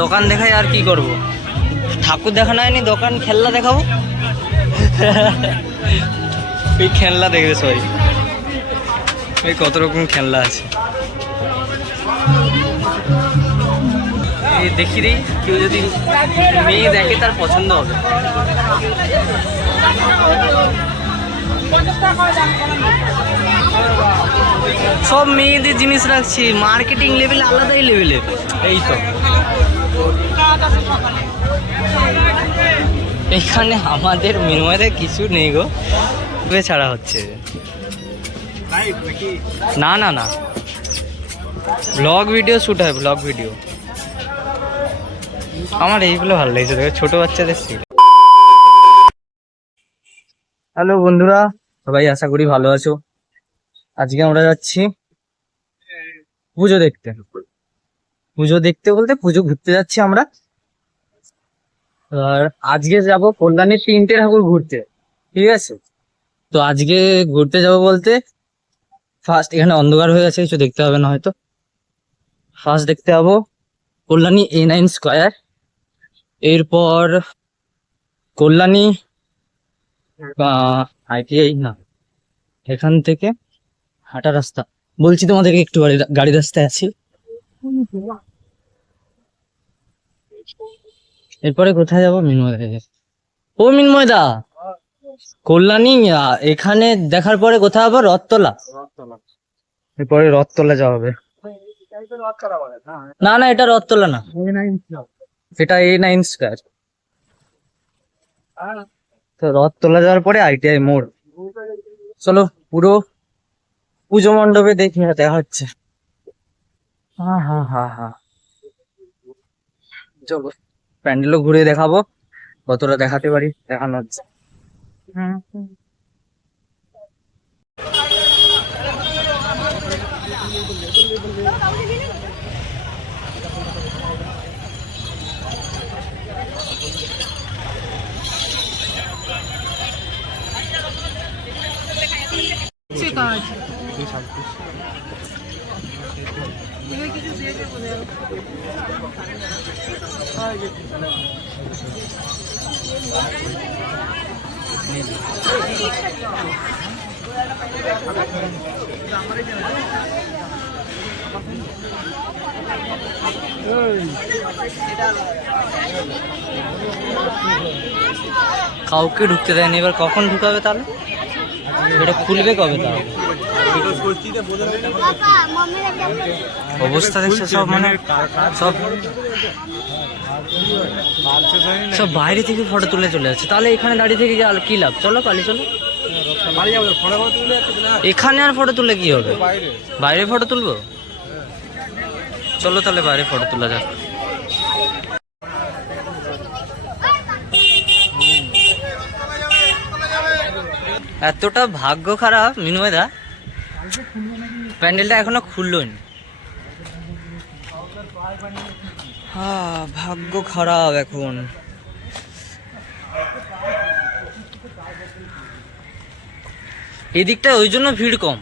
দোকান দেখাই আর কি করব, ঠাকুর দেখানো হয়নি, দোকান খেলনা দেখাবো। এই খেলনা দেখবে সবাই, এই কত রকম খেলনা আছে। এই দেখি রে, কেউ যদি মেয়ে দেখে তার পছন্দ হবে। সব মেয়েদের জিনিস রাখছি, মার্কেটিং লেভেল আলাদাই লেভেলের। এই তো এখানে আমাদের মিনময়দের কিছু নেই গো, ছাড়া হচ্ছে। না না না, ব্লগ ভিডিও শ্যুট হয়, ব্লগ ভিডিও। আমার এইগুলো ভালো লাগছে, দেখো ছোট বাচ্চাদের সিট। হ্যালো বন্ধুরা, সবাই আশা করি ভালো আছো। আজকে আমরা যাচ্ছি পুজো দেখতে। পুজো দেখতে বলতে পুজো ঘুরতে যাচ্ছি আমরা। আর আজকে যাব কল্যাণীর 3টে ঠাকুর ঘুরতে, ঠিক আছে? তো আজকে ঘুরতে যাব বলতে ফার্স্ট এখানে অন্ধকার হয়ে আছে, কিছু দেখতে হবে না হয়তো। ফার্স্ট দেখতে যাবো কল্যাণী A9 স্কয়ার, এরপর কল্যাণী ITI না, এখান থেকে হাঁটা রাস্তা বলছি তোমাদেরকে, একটু গাড়ি রাস্তায় আছি। এরপরে কোথায় যাবো? মিনময়। ও মিনময়দা, কল্যাণী এখানে দেখার পরে কোথায় যাবো? রথতলা। এরপরে রথতলা যাওয়া হবে। না না, এটা রথতলা না, এটা A9 স্কয়ার। তো রথতলা যাওয়ার পরে ITI মোড়। চলো পুরো পুজো মণ্ডপে দেখি, দেখা হচ্ছে। হ্যাঁ হ্যাঁ হ্যাঁ হ্যাঁ, চলো প্যান্ডেলও ঘুরে দেখাবো, কতটা দেখাতে পারি দেখানো হচ্ছে। কাউকে ঢুকতে দেয়নি, এবার কখন ঢুকাবে তাহলে? এটা খুলবে কবে তাহলে? অবস্থা দেখছো সব, মানে সব সব বাইরে থেকে ফটো তুলে চলে যাচ্ছে। তাহলে এখানে দাঁড়িয়ে থেকে আর কি লাভ? চলো পালি, চলো। এখানে আর ফটো তুলে কি হবে? বাইরে ফটো তুলবো, চলো তাহলে বাইরে ফটো তোলা যাক। এতটা ভাগ্য খারাপ মিনময়দা, প্যান্ডেলটা এখনো খুললোনি। হ্যাঁ, ভাগ্য খারাপ এখন। এদিকটা ওই জন্য ভিড় কম।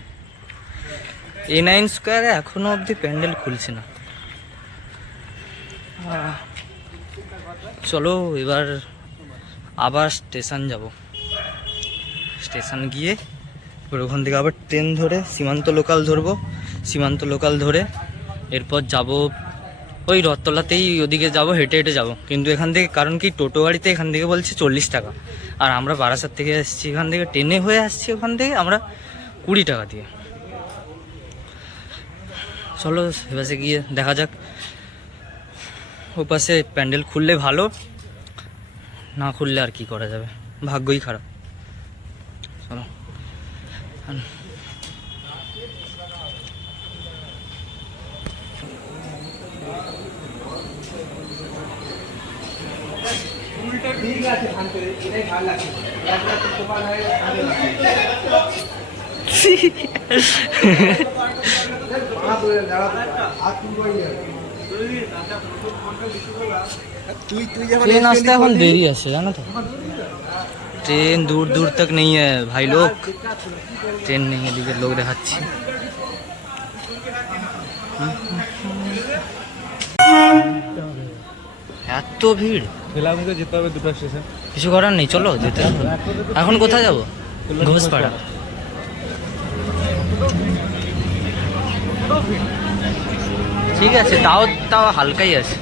A9 স্কয়ারে এখনো অবধি প্যান্ডেল খুলছে না। চলো এবার আবার স্টেশন যাব। স্টেশন গিয়ে ওখান থেকে আবার ট্রেন ধরে সীমান্ত লোকাল ধরবো। সীমান্ত লোকাল ধরে এরপর যাব ওই রথতলাতেই, ওদিকে যাব, হেঁটে হেঁটে যাব। কিন্তু এখান থেকে, কারণ কি টোটো গাড়িতে এখান থেকে বলছে 40 টাকা, আর আমরা বারাসাত থেকে আসছি, এখান থেকে ট্রেনে হয়ে আসছি, ওখান থেকে আমরা 20 টাকা দিয়ে। চলো এবারে গিয়ে দেখা যাক। ও পাশে প্যান্ডেল খুললে ভালো, না খুললে আর কি করা যাবে, ভাগ্যই খারাপ। চলো। ঠিক আছে, এটাই ভালো লাগে। ट्रेन आस्ते এখন দেরি আছে জানো তো, ट्रेन दूर दूर तक नहीं है भाई लोग, ट्रेन नहीं है, दिखे लोग দেখাচ্ছি। এত ভিড়, ঠেলামুখে যেতে হবে 2টা স্টেশন। কিছু করার নেই, চলো যেতে হবে। এখন কোথায় যাবো? ঘোষপাড়া। ঠিক আছে, তাও তাও হালকাই আছে।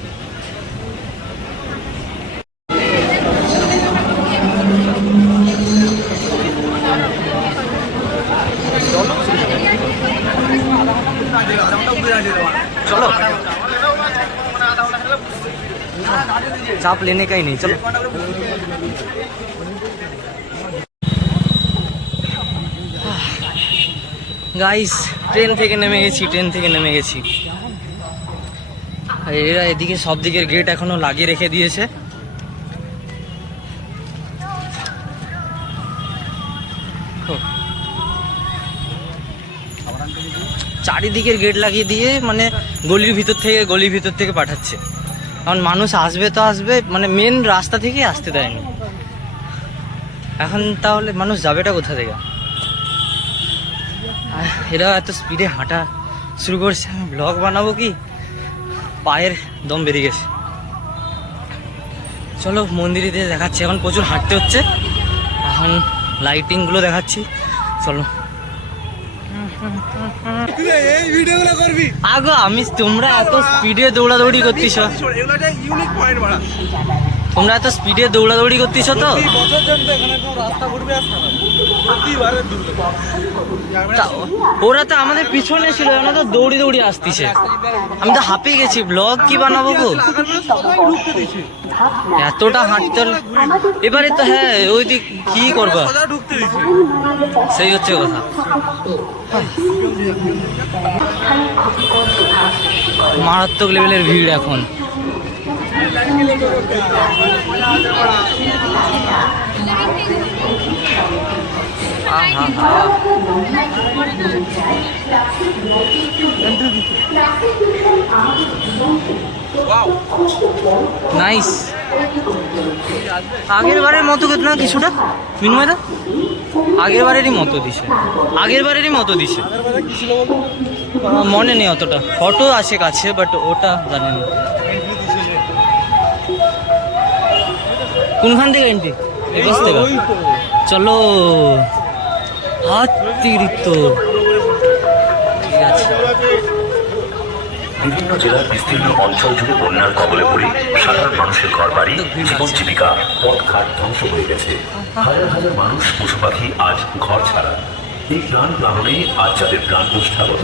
चलो चाप लेने का ही नहीं, चलो। গাইস ট্রেন থেকে নেমে গেছি। এরা এদিকে সব দিকের গেট এখনো লাগিয়ে রেখে দিয়েছে। চারিদিকের গেট লাগিয়ে দিয়ে মানে গলির ভিতর থেকে পাঠাচ্ছে, কারণ মানুষ আসবে তো আসবে, মানে মেন রাস্তা থেকে আসতে দেয়নি। এখন তাহলে মানুষ যাবেটা কোথা থেকে? এরা এত স্পিডে হাঁটা শুরু করছে, আমি ব্লগ বানাবো কি, পায়ের দম বেরিয়ে গেছে। চলো মন্দিরে দিয়ে দেখাচ্ছি। এখন প্রচুর হাঁটতে হচ্ছে, এখন লাইটিংগুলো দেখাচ্ছি, চলো। এই ভিডিওগুলো করবি আগো আমি, তোমরা এত স্পিডে দৌড়াদৌড়ি করতেছ, তোমরা এত স্পিডে দৌড়াদৌড়ি করতেছ তো ওরা তো আমাদের পিছনে ছিল, ওরা তো দৌড়ি আসতেছে, আমি তো হাঁপিয়ে গেছি। ব্লগ কি বানাবো গো, এতটা হাঁটতে এবারে তো। হ্যাঁ ওই দিক কি করবা, সেই হচ্ছে কথা। মারাত্মক লেভেলের ভিড় এখন। নাইস, আগের বারের মতো না কিছুটা মিনময়দা, আগের বারেরই মতো দিছে। মনে নেই অতটা, ফটো আছে কাছে বাট ওটা জানি না। কোনখান থেকে এন্ট্রি? এপাশ থেকে চলো। অতিরিক্ত ঠিক আছে। বিভিন্ন জেলার বিস্তীর্ণ অঞ্চল জুড়ে বন্যার কবলে পড়ে সাধারণ মানুষের ঘর বাড়ি, জীবন জীবিকা, পথঘাট ধ্বংস হয়ে গেছে। হাজার হাজার মানুষ, পশু পাখি আজ ঘর ছাড়া। এই প্রাণ প্রাণে আজ যাদের প্রাণ প্রষ্ঠাগত,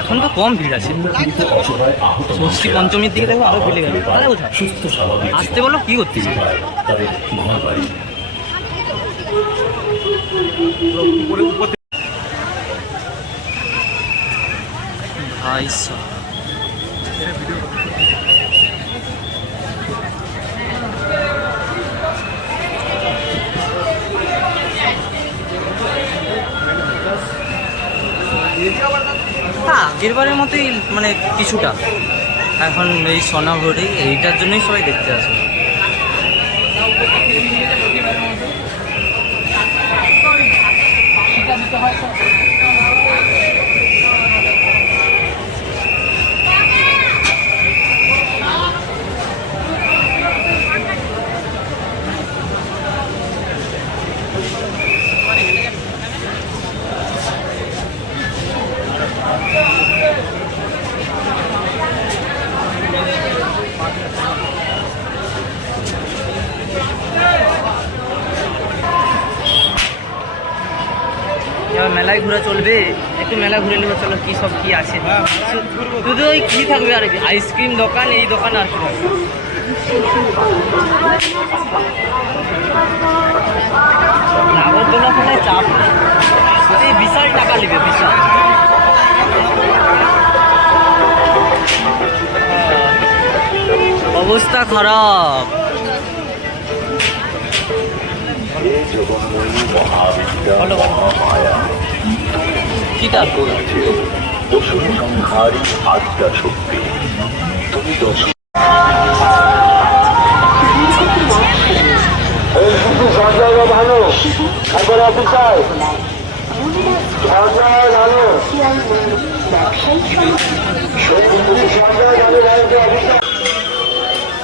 এখন তো কম ভিড় আছে, ষষ্ঠী পঞ্চমীর দিকে দেখো আরো ভিড়ে গেল। সুস্থ স্বাভাবিক আসতে বলো, কি করতেছি তাদের ঘর বাড়ি। ভাই আগেরবারের মতোই মানে কিছুটা। এখন এই সোনাভরি এইটার জন্যই সবাই দেখতে আসে। মেলায় ঘোরা চলবে, একটু মেলা ঘুরে নেবো। চলো কি সব কি আছে, শুধু ওই কি থাকবে আর কি, আইসক্রিম দোকান, এই দোকান আর কি। নাগরদোলা ফোনে চাপ নেই, বিশাল টাকা নেবে, বিশাল। অবস্থা খারাপ। কিটা সংহারী আত্মা শক্তি, তুমি ভালো একবার অফিসার ভালো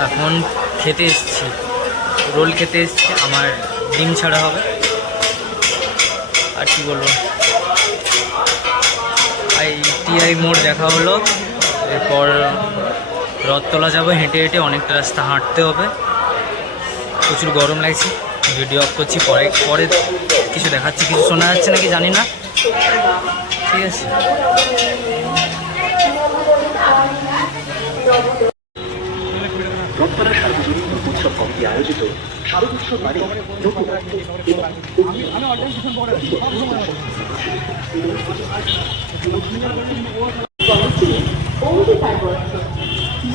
এখন খেতে এসেছি, রোল খেতে এসেছি, আমার ডিম ছাড়া হবে। আর কি বলবো, ITI মোড় দেখা হলো, এরপর রথতলা যাবো হেঁটে হেঁটে, অনেকটা রাস্তা হাঁটতে হবে, প্রচুর গরম লাগছে। ভিডিও অফ করছি, পরে পরে কিছু দেখাচ্ছি, কিছু শোনা যাচ্ছে নাকি জানি না, ঠিক আছে। রথতলা সার্বজনীন উৎসব কমিটি আয়োজিত শারদোৎসব মানে নতুনত্ব এবং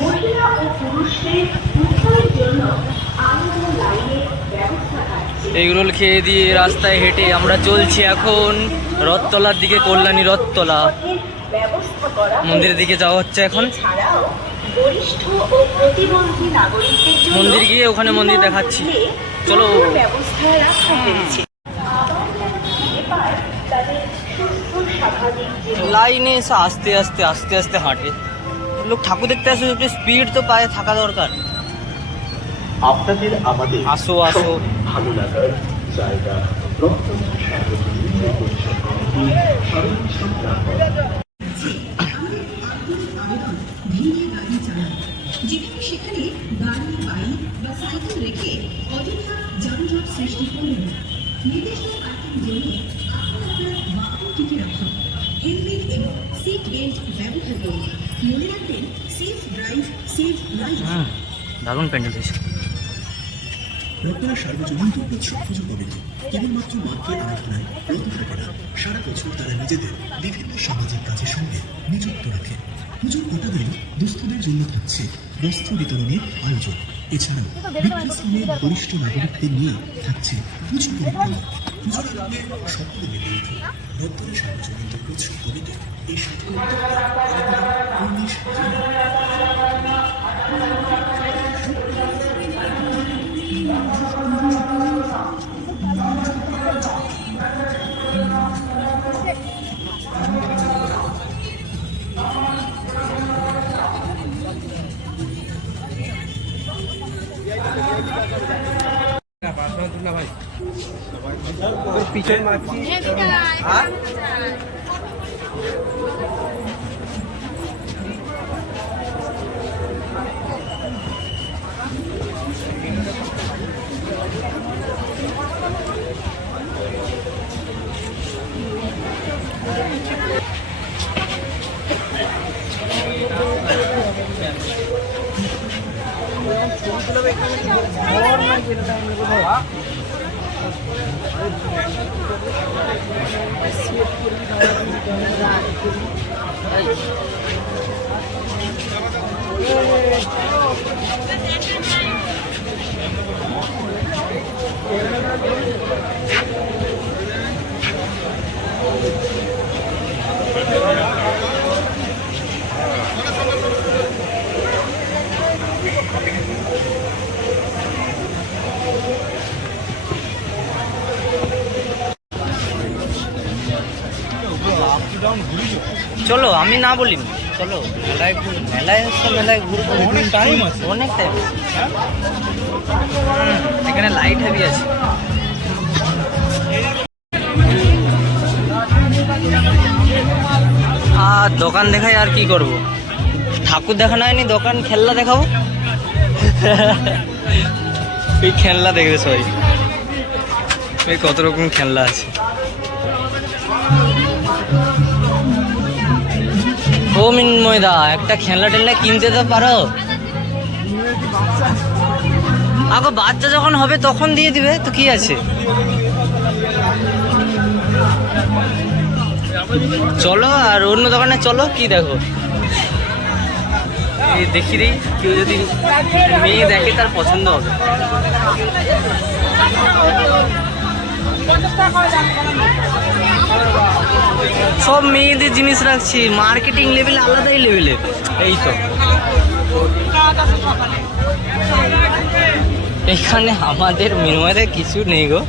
মহিলা ও পুরুষদের উভয়ের জন্য আলাদা লাইনের ব্যবস্থা আছে। এগরোল খেয়ে দিয়ে রাস্তায় হেঁটে আমরা চলছি এখন রথতলার দিকে, কল্যাণী রথতলা ব্যবস্থা করা মন্দিরের দিকে যাওয়া হচ্ছে এখন। ছাড়াও বরিষ্ঠ ও প্রতিবন্ধী নাগরিকদের জন্য মন্দির গিয়ে ওখানে মন্দির দেখাচ্ছি, চলো। ব্যবস্থা রাখা হয়েছে। এবার তাদের সুস্থ স্বাভাবিক জীবন লাইনে এসে আস্তে আস্তে আস্তে আস্তে হাঁটে লোক, ঠাকুর দেখতে আসে, একটু স্পিড তো পায়ে থাকা দরকার। আপনাদের আমাদের আসো আসো, ভালো লাগার জায়গা রথতলা সার্বজনীন উৎসব কমিটি শারদোৎসব প্রাঙ্গণ। যেখানে সেখানে গাড়ি বাইক বা সাইকেল রেখে অযথা যানজট সৃষ্টি করবেন না। নির্দিষ্ট পার্কিং জন্য আপনার বাহন টিকে রাখুন, হেলমেট এবং সিট বেল্ট ব্যবহার করুন। মনে রাখবেন, সেফ ড্রাইভ সেফ লাইফ। দারুণ প্যান্ডেল হয়েছে। রথতলা সার্বজনীন দুর্গোৎসব পুজো কমিটি কেবলমাত্র মাকে আরাধনায় ব্রত থাকে না, সারা বছর তারা নিজেদের বিভিন্ন সামাজিক কাজের সঙ্গে নিযুক্ত রাখে। পুজোর গোটা দিন দুস্থদের জন্য থাকছে বস্ত্র বিতরণের আয়োজন। এছাড়াও বৃদ্ধাশ্রমের বরিষ্ঠ নাগরিকদের নিয়ে থাকছে পুজো পরিক্রমা। পুজোর আনন্দে সকলে মেতে উঠুন। রথতলা সার্বজনীন দুর্গোৎসব কমিটি এই সাফল্য উদ্যোক্তা পিছন মারছি। চলো, আমি না বলি, চলো মেলায় মেলায় এসে মেলায় ঘুরবো, অনেক টাইম আছে, অনেক টাইম আছে। এখানে লাইট হেভি আছে। আর দোকান দেখাই, আর কি করব, ঠাকুর দেখানো হয়নি, দোকান খেলনা দেখাবো। এই খেলনা দেখবে সবাই, এই কত রকম খেলনা আছে। ও মিনময়দা, একটা খেলনা টেলনা কিনতে তো পারো। আগে বাচ্চা যখন হবে তখন দিয়ে দিবে তো, কি আছে। চলো আর অন্য দোকানে চলো, কি দেখো, এই দেখি দিই, কেউ যদি মেয়ে দেখে তার পছন্দ হবে। সব মেয়েদের জিনিস রাখছি, মার্কেটিং লেভেল আলাদাই লেভেলের। এই তো এখানে আমাদের মিনময়দা কিছু নেই গো।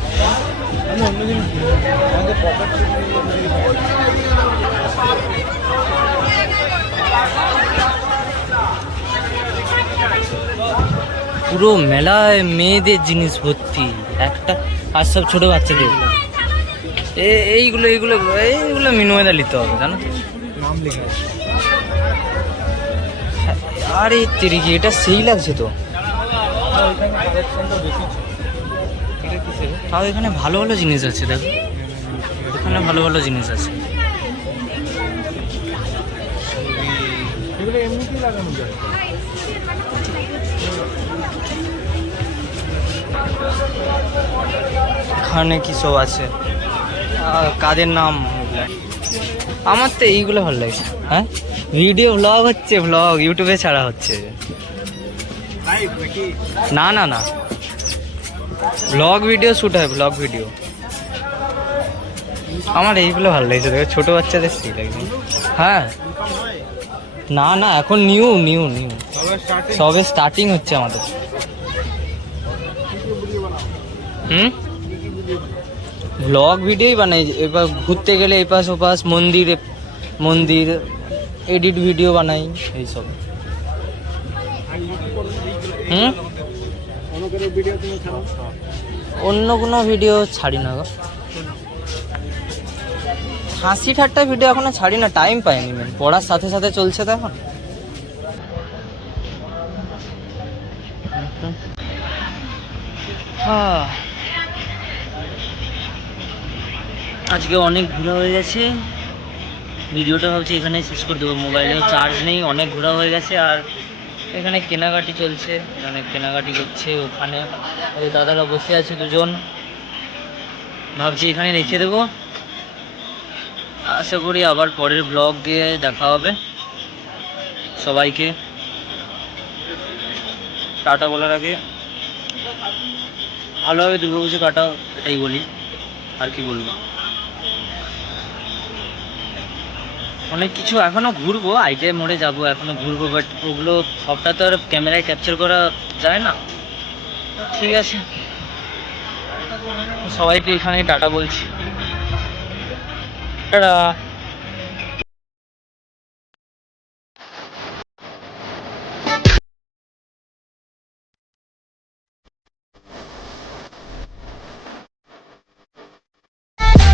পুরো মেলায় মেয়েদের জিনিস ভর্তি একটা, আর সব ছোট বাচ্চাদের। এইগুলো এইগুলো এইগুলো মিনুয়েদা নিতে হবে, জানো তো? নাম লেখা আছে। আরে তিরিকি, এটা সেই লাগছে তো। তাও এখানে ভালো ভালো জিনিস আছে, দেখো এখানে ভালো ভালো জিনিস আছে। এগুলো এমনিতেই লাগানো যায়। এখানে কি সব আছে, কাদের নাম? আমার তো এইগুলো ভালো লাগছে। হ্যাঁ, ভিডিও ব্লগ হচ্ছে, ব্লগ ইউটিউবে ছাড়া হচ্ছে। না না না, ব্লগ ভিডিও শ্যুট হয়, ব্লগ ভিডিও। আমার এইগুলো ভালো লাগছে, দেখো ছোট বাচ্চাদের সেই লাগছে। হ্যাঁ, না না, এখন নিউ নিউ নিউ সবে স্টার্টিং হচ্ছে আমাদের। ব্লগ ভিডিওই বানাই, এবার ঘুরতে গেলে এপাশ ওপাশ মন্দির মন্দির এডিট ভিডিও বানাই এইসব। অন্য কোনো ভিডিও ছাড়ি না গো, হাসি ঠাট্টা ভিডিও এখনো ছাড়ি না, টাইম পাইনি। পড়ার সাথে সাথে চলছে তো এখন। আজকে অনেক ঘোরা হয়ে গেছে, ভিডিওটা ভাবছি এখানে শেষ করে দেবো। মোবাইলেও চার্জ নেই, অনেক ঘোরা হয়ে গেছে। আর এখানে কেনাকাটি চলছে, এখানে কেনাকাটি করছে। ওখানে ওই দাদারা বসে আছে দুজন, ভাবছি এখানে রেখে দেবো। আশা করি আবার পরের ব্লগ দিয়ে দেখা হবে। সবাইকে টাটা বলার আগে ভালোভাবে দুর্গাপুজো কাটাও, এটাই বলি, আর কি বলবো। অনেক কিছু এখনও ঘুরবো, আইটিআই মোড়ে যাবো, এখনও ঘুরবো, বাট ওগুলো সবটা তো আর ক্যামেরায় ক্যাপচার করা যায় না। ঠিক আছে, সবাইকে এখানে টাটা বলছি, টাটা।